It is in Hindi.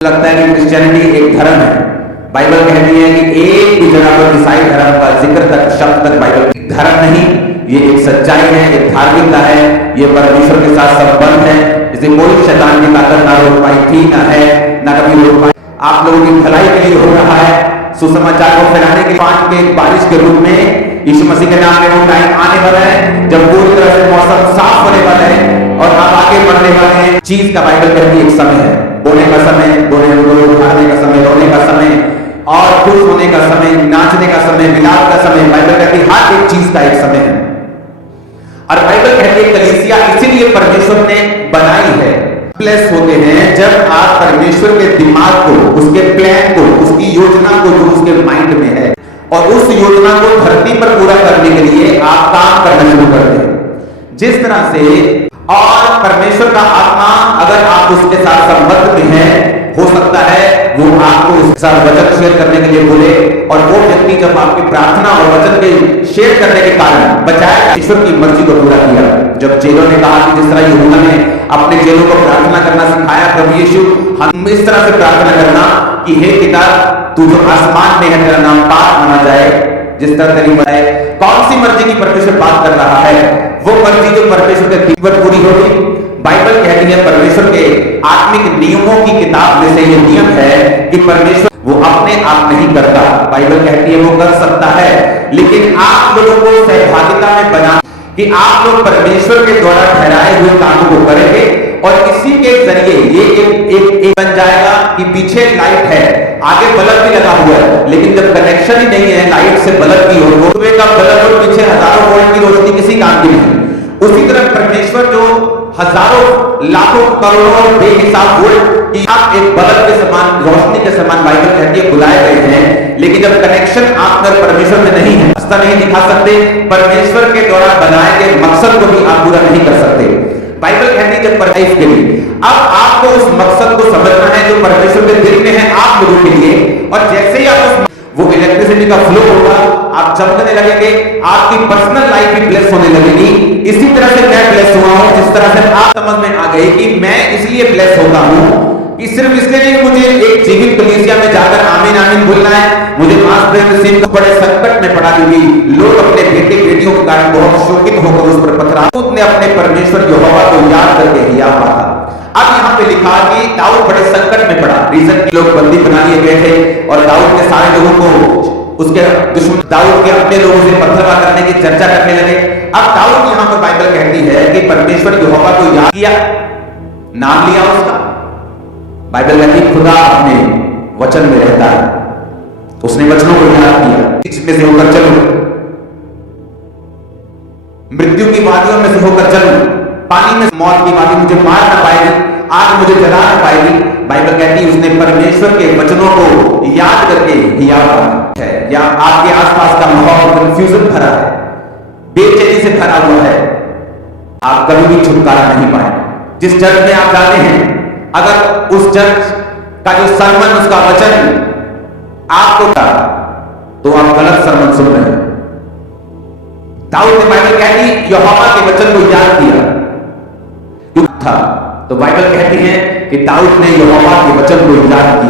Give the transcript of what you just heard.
लगता है कि क्रिश्चियनिटी एक धर्म है। बाइबल कहती है कि एक भी जगह पर ईसाई धर्म का जिक्र तक शब्द तक बाइबल धर्म नहीं, ये एक सच्चाई है, एक धार्मिकता है, ये परमेश्वर के साथ संबंध है। इसे कोई शैतान की ताकत ना रोक पाई थी, ना है, ना कभी रोक पाई। आप लोगों की भलाई के लिए हो रहा है, सुसमाचार को फैलाने के लिए पानी के बारिश के रूप में यीशु मसीह के नाम में वो टाइम आने वाला है जब पूरी तरह से मौसम साफ होने वाला है और आप आगे बढ़ने वाले हैं। चीज का बाइबल कहती है एक समय है, बोने का समय, उठाने का समय, रोने का समय और खुश होने का समय, नाचने का समय, मिलाप का समय। बाइबल कहती है हर एक चीज का एक समय है। और बाइबल कहती है कलीसिया इसीलिए परमेश्वर ने बनाई है। प्लस होते हैं जब आप परमेश्वर के दिमाग को, उसके प्लान को, उसकी योजना को जो उसके माइंड में है और उस योजना को धरती पर पूरा करने के लिए आप काम करना शुरू करते हैं जिस तरह से। और परमेश्वर का आत्मा अगर आप उसके साथ संबंध में हैं, हो सकता है वो आपको उसके साथ वचन शेयर करने के लिए बोले और वो व्यक्ति जब आपकी प्रार्थना और वचन के शेयर करने के कारण बचाया, ईश्वर की मर्जी को पूरा किया। जब जेलों ने कहा कि जिस तरह यूहन्ना ने अपने जेलों को प्रार्थना करना सिखाया, प्रभु यीशु हम इस तरह से प्रार्थना करना कि हे पिता तू जो आसमान में है तेरा नाम पाक माना जाए, जिस तरह तेरी मर्जी। कौन सी मर्जी की परमेश्वर बात कर रहा है? वो मर्जी जो परमेश्वर के दिल पूरी होगी। बाइबल कहती है परमेश्वर के आत्मिक नियमों की किताब में से ये नियम है कि परमेश्वर वो अपने आप नहीं करता। बाइबल कहती है वो कर सकता है, लेकिन आप लोगों को सहभागिता में बना कि आप लोग परमेश्वर के द्वारा ठहराए हुए कामों को करेंगे और इसी के जरिए ये एक बन जाएगा कि पीछे लाइट है, आगे बल्ब भी लगा हुआ है, लेकिन जब कनेक्शन ही नहीं है लाइट से बल्ब की ओर, सुबह का बल्ब और पीछे हजारों वोल्ट की रोशनी किसी काम की नहीं। उसी तरह परमेश्वर जो हजारों लाखों करोड़ों बेहिसाब वोल्ट की आप एक बल्ब के समान, रोशनी के समान बाइबल कहती है बुलाए गए हैं, लेकिन जब कनेक्शन आप में परमेश्वर में नहीं है, रास्ता नहीं दिखा सकते, परमेश्वर के द्वारा बनाए गए मकसद को भी आप पूरा नहीं कर सकते। बाइबल कहती है जब परमेश्वर के लिए, अब आपको उस मकसद को समझना है जो परमेश्वर के दिल में है आप लोगों के लिए। और जैसे ही आप वो इलेक्ट्रिसिटी का फ्लो होगा, आप चमकने लगेंगे, आपकी पर्सनल लाइफ भी ब्लेस होने लगेगी। इसी तरह से मैं ब्लेस हुआ हूं, जिस तरह से आप समझ में आ गए कि मैं इसलिए ब्लेस होता हूं कि सिर्फ इसलिए नहीं मुझे एक जीवित कलीसिया में जाकर आमीन आमीन बोलना है, मुझे मास प्रेम सिंह को बड़े संकट में पड़ा, क्योंकि लोग अपने बेटे बेटियों के कारण बहुत शोकित होकर उस पर पथरा। खुद ने अपने परमेश्वर यहोवा को याद करके हिया हुआ था। अब यहाँ पे लिखा कि दाऊद बड़े संकट में पड़ा, रीजन की लोग बंदी बना लिए गए थे और दाऊद ने सारे लोगों को उसके दुश्मन दाऊद के अपने लोगों से पत्थरवा करने की चर्चा करने लगे। अब दाऊद यहाँ पर बाइबल कहती है कि परमेश्वर यहोवा को याद किया, नाम लिया उसका। बाइबल कहती है खुदा अपने वचन में रहता है, उसने वचनों को याद किया। इसमें से होकर चलो, मृत्यु की वादियों में से होकर चलो, पानी में मौत की वादी मुझे मार ना पाएगी, आग मुझे जला ना पाएगी। बाइबल कहती है उसने परमेश्वर के वचनों को याद करके हिया है। या आपके आसपास का माहौल कंफ्यूजन भरा है, बेचैनी से भरा हुआ है, आप कभी भी छुटकारा नहीं पाएंगे। जिस चर्च में आप जाते हैं, अगर उस चर्च का जो सरमन, उसका वचन आपको तो आप गलत सरमन सुन रहे हैं। दाऊद ने बाइबल कहती यहोवा के वचन को याद किया था, तो बाइबल कहती है कि दाऊद ने यहोवा के वचन को याद किया।